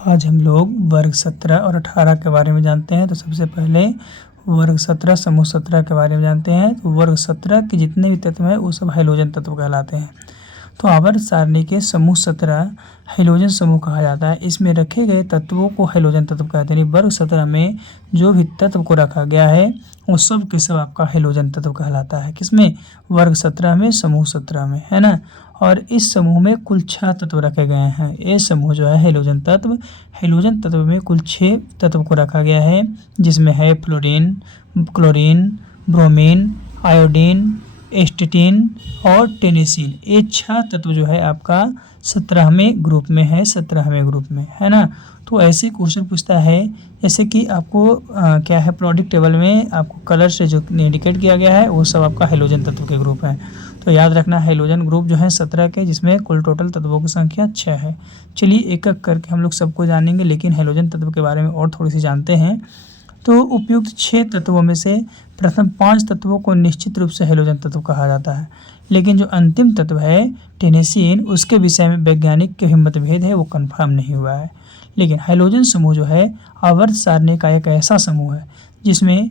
आज हम लोग वर्ग 17 और 18 के बारे में जानते हैं। तो सबसे पहले वर्ग 17 समूह 17 के बारे में जानते हैं। तो वर्ग 17 के जितने भी तत्व हैं वो सब हैलोजन तत्व कहलाते हैं। तो आवर्त सारणी के समूह 17 हैलोजन समूह कहा जाता है। इसमें रखे गए तत्वों को हैलोजन तत्व कहते हैं। वर्ग 17 में जो भी तत्व को रखा गया है वो सब के सब आपका हैलोजन तत्व कहलाता है। किसमें? वर्ग 17 में, समूह 17 में, है ना। और इस समूह में कुल 6 तत्व रखे गए हैं। ये समूह जो है हैलोजन तत्व में कुल 6 तत्व को रखा गया है, जिसमें है फ्लोरीन, क्लोरीन, ब्रोमीन, आयोडीन, एस्टेटिन और टेनिसिन। ये 6 तत्व जो है आपका 17वें ग्रुप में है, 17वें ग्रुप में, है ना। तो ऐसे क्वेश्चन पूछता है, जैसे कि आपको क्या है, प्रोडक्ट टेबल में आपको कलर से जो इंडिकेट किया गया है वो सब आपका हैलोजन तत्व के ग्रुप है। तो याद रखना, हैलोजन ग्रुप जो है 17 के, जिसमें कुल टोटल तत्वों की संख्या 6 है। चलिए एक एक करके हम लोग सबको जानेंगे, लेकिन हैलोजन तत्व के बारे में और थोड़ी सी जानते हैं। तो उपयुक्त 6 तत्वों में से प्रथम 5 तत्वों को निश्चित रूप से हैलोजन तत्व कहा जाता है, लेकिन जो अंतिम तत्व है टेनिसिन, उसके विषय में वैज्ञानिक के मतभेद है, वो कंफर्म नहीं हुआ है। लेकिन हैलोजन समूह जो है आवर्त सारणी का एक ऐसा समूह है जिसमें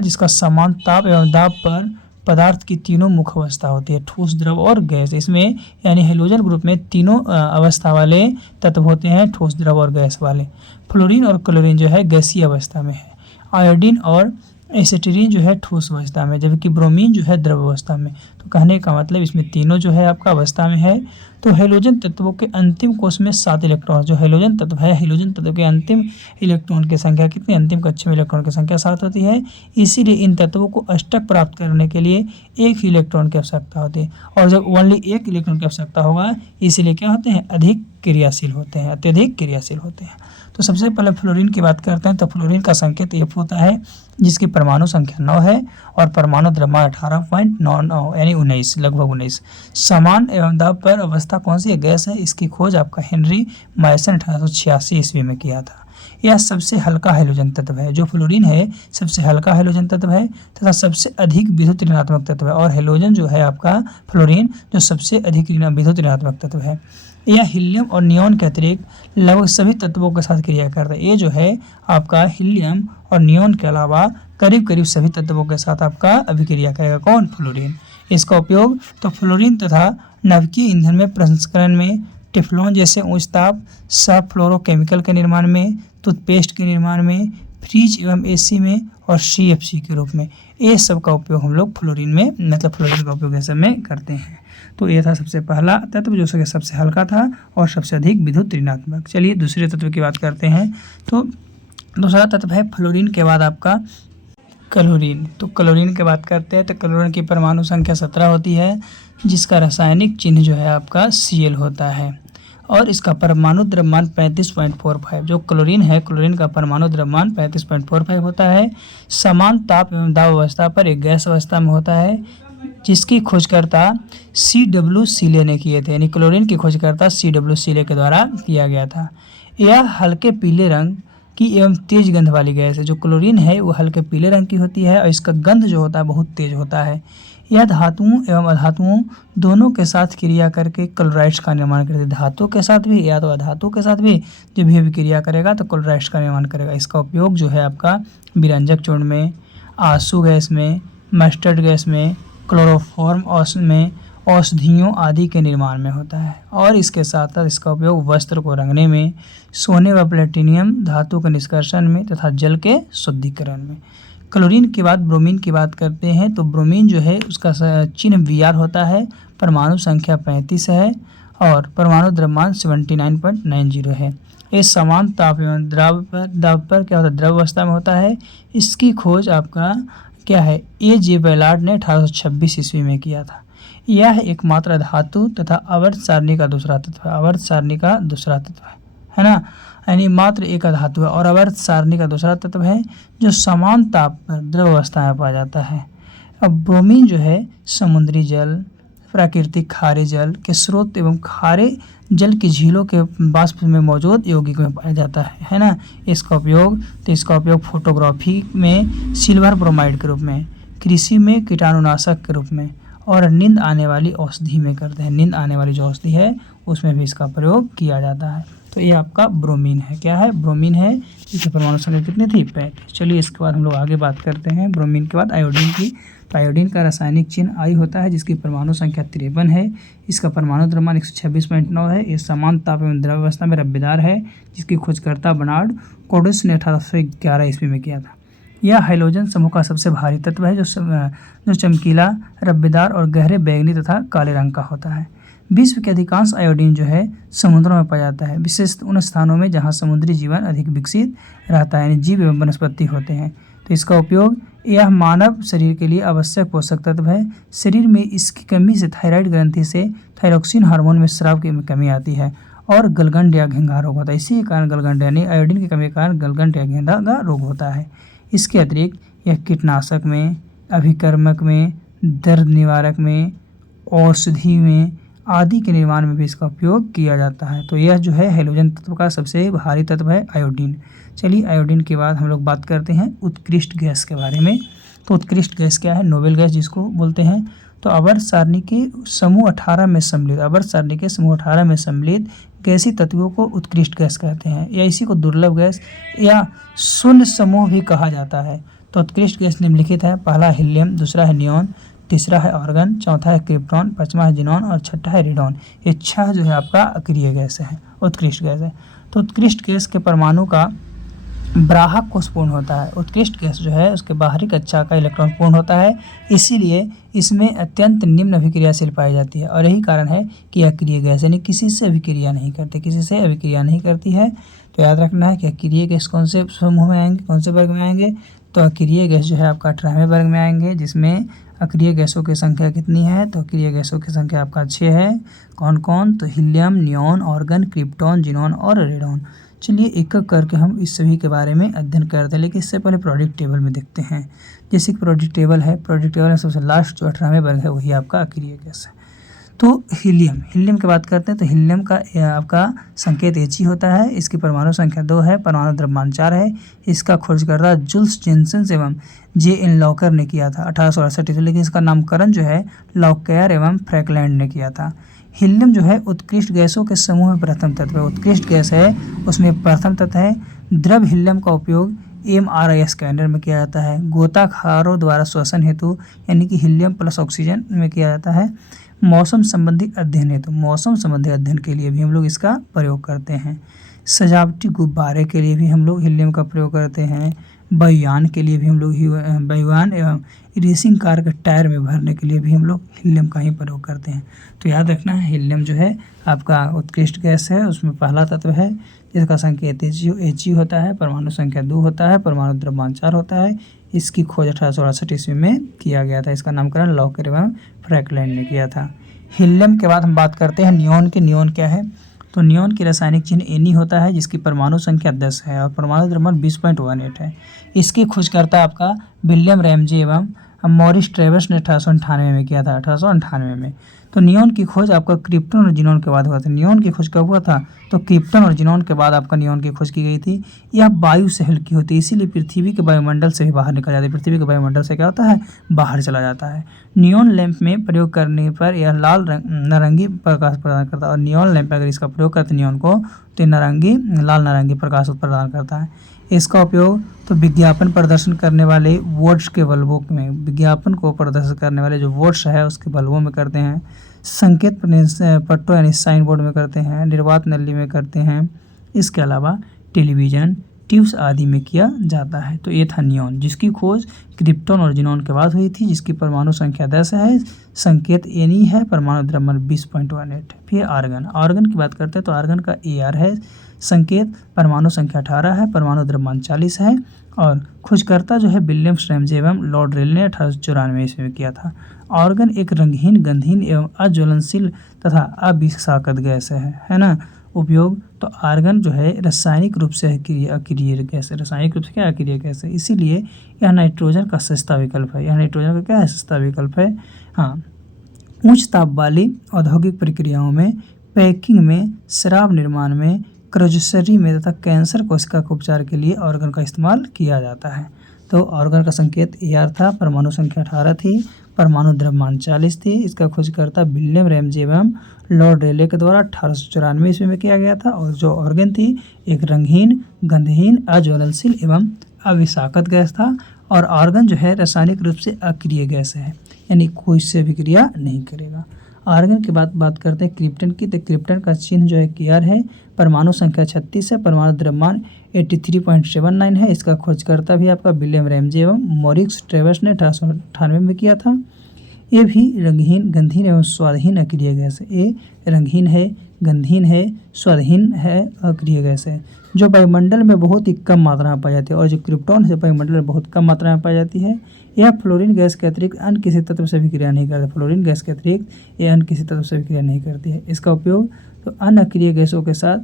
जिसका समान ताप एवं दाब पर पदार्थ की तीनों मुख्य अवस्था होती है, ठोस, द्रव और गैस। इसमें यानी हैलोजन ग्रुप में तीनों अवस्था वाले तत्व होते हैं, ठोस, द्रव और गैस वाले। फ्लोरीन और क्लोरीन जो है गैसीय अवस्था में है। आयोडीन और एसिटिलीन जो है ठोस अवस्था में, जबकि ब्रोमीन जो है द्रव अवस्था में। तो कहने का मतलब इसमें तीनों जो है आपका अवस्था में है। तो हैलोजन तत्वों के अंतिम कोष में 7 इलेक्ट्रॉन, जो हैलोजन तत्व है, हैलोजन तत्व के अंतिम इलेक्ट्रॉन की संख्या कितनी, अंतिम कक्षा में इलेक्ट्रॉन की संख्या 7 होती है। इसीलिए इन तत्वों को अष्टक प्राप्त करने के लिए एक ही इलेक्ट्रॉन की आवश्यकता होती है, और जब ओनली एक इलेक्ट्रॉन की आवश्यकता होगा, इसीलिए क्या होते हैं, अधिक क्रियाशील होते हैं, अत्यधिक क्रियाशील होते हैं। तो सबसे पहले फ्लोरीन की बात करते हैं। तो फ्लोरीन का संकेत F होता है, जिसकी परमाणु संख्या 9 है और परमाणु द्रव्यमान 18.99 यानी 19, लगभग 19। समान एवं दाब पर अवस्था कौन सी है, गैस है। इसकी खोज आपका हेनरी मायसन 1886 ईस्वी में किया था। यह सबसे हल्का हैलोजन तत्व है। जो फ्लोरीन है सबसे हल्का हैलोजन तत्व है तथा सबसे अधिक विद्युत ऋणात्मक तत्व है, और हैलोजन जो है आपका फ्लोरीन जो सबसे अधिक विद्युत ऋणात्मक तत्व है। यह हीलियम और नियॉन के अतिरिक्त लगभग सभी तत्वों के साथ क्रिया करता है। ये जो है आपका हीलियम और नियॉन के अलावा करीब करीब सभी तत्वों के साथ आपका अभिक्रिया करेगा। कौन? फ्लोरीन। इसका उपयोग तो फ्लोरीन तथा नवकीय ईंधन में प्रसंस्करण में, टेफ्लॉन जैसे उच्च ताप सब फ्लोरोकेमिकल के निर्माण में, टूथपेस्ट के निर्माण में, फ्रिज एवं एसी में और CFC के रूप में, ये सब का उपयोग हम लोग फ्लोरीन में, मतलब फ्लोरीन का उपयोग ये सब में करते हैं। तो ये था सबसे पहला तत्व जो सबसे हल्का था और सबसे अधिक विद्युत ऋणात्मक। चलिए दूसरे तत्व की बात करते हैं। तो दूसरा तत्व है फ्लोरीन के बाद आपका क्लोरीन। तो क्लोरीन की बात करते हैं। तो क्लोरीन की परमाणु संख्या 17 होती है, जिसका रासायनिक चिन्ह जो है आपका Cl होता है, और इसका परमाणु द्रव्यमान 35.45। जो क्लोरीन है, क्लोरीन का परमाणु द्रव्यमान 35.45 होता है। समान ताप एवं दाब अवस्था पर एक गैस अवस्था में होता है, जिसकी खोजकर्ता CW सीले ने किए थे, यानी क्लोरीन की खोजकर्ता CW सीले के द्वारा किया गया था। यह हल्के पीले रंग की एवं तेज गंध वाली गैस है। जो क्लोरीन है वो हल्के पीले रंग की होती है और इसका गंध जो होता है बहुत तेज होता है। यह धातुओं एवं अधातुओं दोनों के साथ क्रिया करके क्लोराइड्स का निर्माण करती है। धातु के साथ भी या तो अधातु के साथ भी जो भी अभिक्रिया करेगा तो क्लोराइड्स का निर्माण करेगा। इसका उपयोग जो है आपका विरंजक चूर्ण में, आंसू गैस में, मस्टर्ड गैस में, क्लोरोफॉर्म में, औषधियों आदि के निर्माण में होता है। और इसके साथ साथ इसका उपयोग वस्त्र को रंगने में, सोने व प्लेटिनियम धातु के निष्कर्षण में तथा जल के शुद्धिकरण में। क्लोरीन के बाद ब्रोमीन की बात करते हैं। तो ब्रोमीन जो है उसका चिन्ह Br होता है, परमाणु संख्या 35 है और परमाणु द्रव्यमान 79.90 है। ये समान ताप एवं दाब पर क्या होता है, द्रव अवस्था में होता है। इसकी खोज आपका क्या है, A.J. बैलार्ड ने 1826 ईस्वी में किया था। यह एकमात्र धातु तथा आवर्त सारणी का दूसरा तत्व है। आवर्त सारणी का दूसरा तत्व है ना, यानी मात्र एक धातु है और आवर्त सारणी का दूसरा तत्व है जो समान ताप पर द्रव अवस्था में पाया जाता है। अब ब्रोमीन जो है समुद्री जल, प्राकृतिक खारे जल के स्रोत एवं खारे जल की झीलों के वाष्प में मौजूद यौगिक में पाया जाता है ना। इसका उपयोग फोटोग्राफी में सिल्वर ब्रोमाइड के रूप में, कृषि में कीटाणुनाशक के रूप में और नींद आने वाली औषधि में करते हैं। नींद आने वाली जो औषधि है उसमें भी इसका प्रयोग किया जाता है। तो ये आपका ब्रोमीन है। क्या है? ब्रोमीन है। इसकी परमाणु संख्या कितनी थी? 35। चलिए इसके बाद हम लोग आगे बात करते हैं ब्रोमीन के बाद आयोडीन की। तो आयोडीन का रासायनिक चिन्ह आई होता है, जिसकी परमाणु संख्या 53 है। इसका परमाणु द्रव्यमान 126.9 है। ये समान ताप एवं द्रव अवस्था में रब्बेदार है, जिसकी खोजकर्ता बर्नार्ड कोडस ने 1811 ईस्वी में किया था। यह हाइड्रोजन समूह का सबसे भारी तत्व है, जो चमकीला, रब्बेदार और गहरे बैंगनी तथा काले रंग का होता है। विश्व के अधिकांश आयोडीन जो है समुद्रों में पाया जाता है, विशेषतः उन स्थानों में जहाँ समुद्री जीवन अधिक विकसित रहता है, यानी जीव एवं वनस्पति होते हैं। तो इसका उपयोग, यह मानव शरीर के लिए आवश्यक पोषक तत्व है। शरीर में इसकी कमी से थायराइड ग्रंथि से थायरोक्सिन हार्मोन में स्राव की कमी आती है और गलगंड या घेंघा रोग होता है। इसी के कारण गलगंड यानी आयोडीन की कमी के कारण गलगंड या घेंघा रोग होता है। इसके अतिरिक्त यह कीटनाशक में, अभिकर्मक में, दर्द निवारक में, औषधि में आदि के निर्माण में भी इसका उपयोग किया जाता है। तो यह जो है हैलोजन तत्व का सबसे भारी तत्व है आयोडीन। चलिए आयोडीन के बाद हम लोग बात करते हैं उत्कृष्ट गैस के बारे में। तो उत्कृष्ट गैस क्या है? नोबेल गैस जिसको बोलते हैं। तो आवर्त सारणी के समूह 18 में सम्मिलित गैसीय तत्वों को उत्कृष्ट गैस कहते हैं, या इसी को दुर्लभ गैस या शून्य समूह भी कहा जाता है। तो उत्कृष्ट गैस निम्नलिखित है। पहला हीलियम, दूसरा है नियॉन, तीसरा है आर्गन, चौथा है क्रिप्टॉन, पांचवा है जिनॉन और छठा है रेडॉन। ये 6 जो है आपका अक्रिय गैस है, उत्कृष्ट गैस है। तो उत्कृष्ट गैस के परमाणु का ब्राहक कोषपूर्ण होता है। उत्कृष्ट गैस जो है उसके बाहरी कक्षा का इलेक्ट्रॉन पूर्ण होता है, इसीलिए इसमें अत्यंत निम्न अभिक्रियाशील पाई जाती है। और यही कारण है कि अक्रिय गैस यानी किसी से अभिक्रिया नहीं करती है। तो याद रखना है कि अक्रिय गैस कौन से समूह में आएंगे, कौन से वर्ग में आएंगे? तो अक्रिय गैस जो है आपका 18वें वर्ग में आएंगे, जिसमें अक्रिय गैसों की संख्या कितनी है? तो अक्रिय गैसों की संख्या आपका 6 है। कौन कौन? तो helium, neon, argon, krypton, xenon और रेडॉन। चलिए एक एक करके हम इस सभी के बारे में अध्ययन करते हैं, लेकिन इससे पहले प्रोडिक्ट टेबल में देखते हैं। जैसे कि प्रोडिक्ट टेबल में सबसे लास्ट जो 18वें वर्ग है वही आपका अक्रिय गैस है। तो हीलियम की बात करते हैं। तो हीलियम का आपका संकेत He होता है। इसकी परमाणु संख्या 2 है, परमाणु द्रव्यमान 4 है। इसका खोजकर्ता जुल्स जेनसेन एवं J.N. लॉकर ने किया था 1868 ईस्वी, लेकिन इसका नामकरण जो है लॉकेयर एवं फ्रैंकलैंड ने किया था। हीलियम जो है उत्कृष्ट गैसों के समूह में प्रथम तत्व है। उत्कृष्ट गैस है, उसमें प्रथम तत्व है। द्रव हीलियम का उपयोग MRI स्कैनर में किया जाता है। गोताखोरों द्वारा श्वसन हेतु यानी कि हीलियम प्लस ऑक्सीजन में किया जाता है। मौसम संबंधी अध्ययन के लिए भी हम लोग इसका प्रयोग करते हैं। सजावटी गुब्बारे के लिए भी हम लोग हीलियम का प्रयोग करते हैं। वायुयान के लिए भी हम लोग वायुयान एवं रेसिंग कार के टायर में भरने के लिए भी हम लोग हीलियम का ही प्रयोग करते हैं। तो याद रखना है हीलियम जो है आपका उत्कृष्ट गैस है, उसमें पहला तत्व है जिसका संकेत He होता है, परमाणु संख्या 2 होता है, परमाणु द्रव्यमान 4 होता है। इसकी खोज 1868 ईस्वी में किया गया था। इसका नामकरण लॉकर एवं फ्रैंकलैंड ने किया था। हीलियम के बाद हम बात करते हैं नियॉन की। नियॉन क्या है? तो नियॉन की रासायनिक चिन्ह Ne होता है, जिसकी परमाणु संख्या 10 है और परमाणु द्रव्यमान 20.18 है। इसकी खोजकर्ता आपका विलियम रैमजे एवं मॉरिस ट्रेवर्स ने 1898 में किया था, 1898 में। तो नियॉन की खोज आपका क्रिप्टॉन और जिनॉन के बाद हुआ था। नियॉन की खोज कब हुआ था? तो क्रिप्टॉन और जिनॉन के बाद आपका नियॉन की खोज की गई थी। यह वायु से हल्की होती है, इसीलिए पृथ्वी के वायुमंडल से भी बाहर निकल जाती है। पृथ्वी के वायुमंडल से क्या होता है? बाहर चला जाता है। नियॉन लैंप में प्रयोग करने पर यह नारंगी प्रकाश प्रदान करता है, और नियॉन लैंप अगर इसका प्रयोग करते नियॉन को तो लाल नारंगी प्रकाश प्रदान करता है। इसका उपयोग तो विज्ञापन प्रदर्शन करने वाले वोट्स के बल्बों में, विज्ञापन को प्रदर्शन करने वाले जो वोट्स है उसके बल्बों में करते हैं। संकेत पट्टों यानी साइन बोर्ड में करते हैं, निर्वात नली में करते हैं। इसके अलावा टेलीविज़न, ट्यूब्स आदि में किया जाता है। तो ये था नियॉन, जिसकी खोज क्रिप्टॉन और जिनॉन के बाद हुई थी, जिसकी परमाणु संख्या 10 है, संकेत Ne है, परमाणु द्रव्यमान 20.18 है। फिर आर्गन की बात करते हैं। तो आर्गन का Ar है, संकेत परमाणु संख्या 18 है, परमाणु द्रव्यमान 40 है। और खोजकर्ता जो है विलियम रैमजे एवं लॉर्ड रेले ने 1894 ईस्वी में किया था। आर्गन एक रंगहीन, गंधहीन एवं अज्वलनशील तथा अविषाक्त गैस है ना। उपयोग तो आर्गन जो है रासायनिक रूप से अक्रिय गैस है। रासायनिक रूप से क्या अक्रिय गैस है, इसीलिए यह नाइट्रोजन का सस्ता विकल्प है। यह नाइट्रोजन का क्या है? सस्ता विकल्प है। हाँ, उच्च ताप वाली औद्योगिक प्रक्रियाओं में, पैकिंग में, शराब निर्माण में, क्रजसरी में तथा कैंसर कोशिका के उपचार के लिए आर्गन का इस्तेमाल किया जाता है। तो आर्गन का संकेत Ar था, परमाणु संख्या 18 थी, परमाणु द्रव्यमान 40 थी। इसका खोजकर्ता विलियम रैमजे एवं लॉर्ड रेले के द्वारा 1894 ईस्वी में किया गया था। और जो ऑर्गन थी एक रंगहीन, गंधहीन, अज्वलनशील एवं अविषाक्त गैस था। और आर्गन जो है रासायनिक रूप से अक्रिय गैस है, यानी कोई से अभिक्रिया नहीं करेगा। आर्गन की बात करते हैं क्रिप्टन की, तो क्रिप्टन का चिन्ह जो है Kr है। परमाणु संख्या 36 है। परमाणु द्रव्यमान 83.79 है। इसका खोजकर्ता भी आपका विलियम रैमजे एवं मॉरिस ट्रेवर्स ने 1898 में किया था। ये भी रंगहीन, गंधहीन एवं स्वादहीन अक्रिय गैस है। ये रंगहीन है, गंधहीन है, स्वादहीन है, अक्रिय गैस है, जो वायुमंडल में बहुत ही कम मात्रा में पाई जाती है। और जो क्रिप्टॉन है वायुमंडल में बहुत कम मात्रा में पाई जाती है। यह फ्लोरीन गैस के अतिरिक्त अन्य किसी तत्व से अभिक्रिया नहीं करती। फ्लोरीन गैस के अतिरिक्त यह अन्य किसी तत्व से अभिक्रिया नहीं करती है। इसका उपयोग तो अन्य अक्रिय गैसों के साथ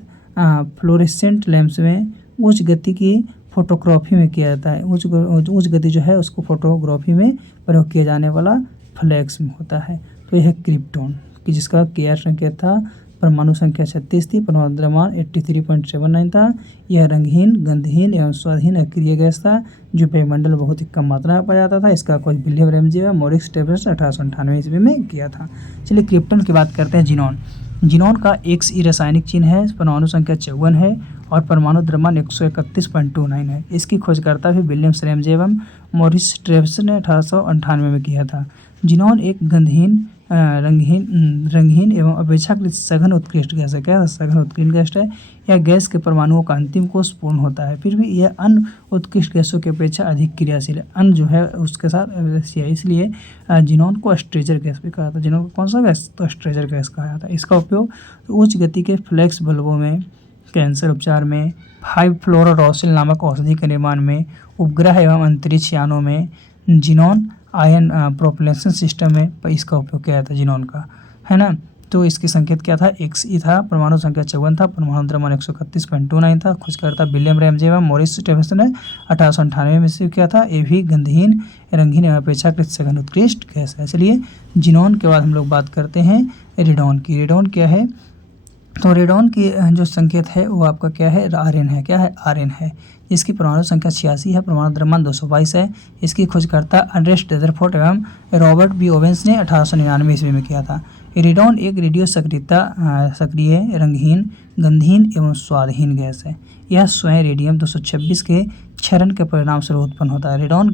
फ्लोरेसेंट लैंप्स में उच्च गति की फोटोग्राफी में किया जाता है। उच्च गति जो है उसको फोटोग्राफी में प्रयोग किया जाने वाला फ्लैक्स में होता है। तो यह क्रिप्टॉन कि जिसका Kr संकेत था। परमाणु संख्या 36 थी। परमाणु द्रव्यमान 83.79 था। यह रंगहीन, गंधहीन एवं स्वादहीन अक्रिय गैस था, जो वायुमंडल में बहुत ही कम मात्रा में पाया जाता था। इसका खोज विलियम रैमजे व मॉरिस ट्रेवर्स 1898 ईस्वी में किया था। चलिए क्रिप्टन की बात करते हैं। जीनॉन, जीनॉन का Xe रासायनिक चिन्ह है। परमाणु संख्या 54 है और परमाणु द्रव्यमान 131.29 है। इसकी खोजकर्ता भी विलियम रैमजे एवं मॉरिस ट्रेवर्स ने 1898 में किया था। जीनॉन एक गंधहीन, रंगहीन एवं अपेक्षाकृत सघन उत्कृष्ट गैस है। क्या सघन उत्कृष्ट गैस है? यह गैस के परमाणुओं का अंतिम कोष पूर्ण होता है, फिर भी यह अन्य उत्कृष्ट गैसों की अपेक्षा अधिक क्रियाशील है। अन्य जो है उसके साथ इसलिए जीनॉन को स्ट्रेजर गैस भी कहा था। जीनॉन को कौन सा गैस? तो स्ट्रेजर गैस कहा जाता है। इसका उपयोग उच्च गति के फ्लैक्स बल्बों में, कैंसर उपचार में, 5-फ्लोरोरॉसिल नामक औषधि के निर्माण में, उपग्रह एवं अंतरिक्ष यानों में, जीनॉन आयन प्रोपल्शन सिस्टम में इसका उपयोग किया जाता है जीनॉन का, है ना। तो इसकी संकेत क्या था? Xe था। परमाणु संख्या 54 था। परमाणु द्रव्यमान 131.29 था। खोजकर्ता विलियम रैमजे एवं मॉरिस ट्रेवर्स ने 1898 में इसे किया था। ये भी गंधहीन, रंगहीन एवं अपेक्षाकृत सघन उत्कृष्ट गैस है। चलिए जीनॉन के बाद हम लोग बात करते हैं रेडॉन की। रेडॉन क्या है? तो रेडॉन की जो संकेत है वो आपका क्या है? Rn है। क्या है? Rn है। इसकी परमाणु संख्या 86 है। परमाणु द्रव्यमान 222 है। इसकी खोजकर्ता अर्नेस्ट रदरफोर्ड एवं रॉबर्ट बी ओवेंस ने 1899 ईस्वी में किया था। रेडॉन एक रेडियो सक्रिय, रंगहीन, गंधहीन एवं स्वादहीन गैस है। यह स्वयं रेडियम 226 के क्षरण के परिणाम स्वरूप उत्पन्न होता है। रेडॉन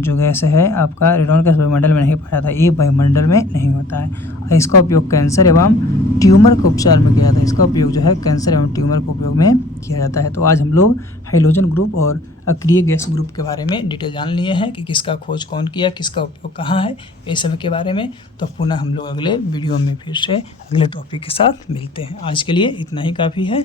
जो गैस है आपका, रेडॉन गैस वायुमंडल में नहीं पाया जाता। ये वायुमंडल में नहीं होता है। इसका उपयोग कैंसर एवं ट्यूमर के उपचार में किया जाता है। इसका उपयोग जो है कैंसर एवं ट्यूमर के उपयोग में किया जाता है। तो आज हम लोग हाइड्रोजन ग्रुप और अक्रिय गैस ग्रुप के बारे में डिटेल जान लिए हैं कि किसका खोज कौन किया, किसका उपयोग कहाँ है, ये सब के बारे में। तो पुनः हम लोग अगले वीडियो में फिर से अगले टॉपिक के साथ मिलते हैं। आज के लिए इतना ही काफ़ी है।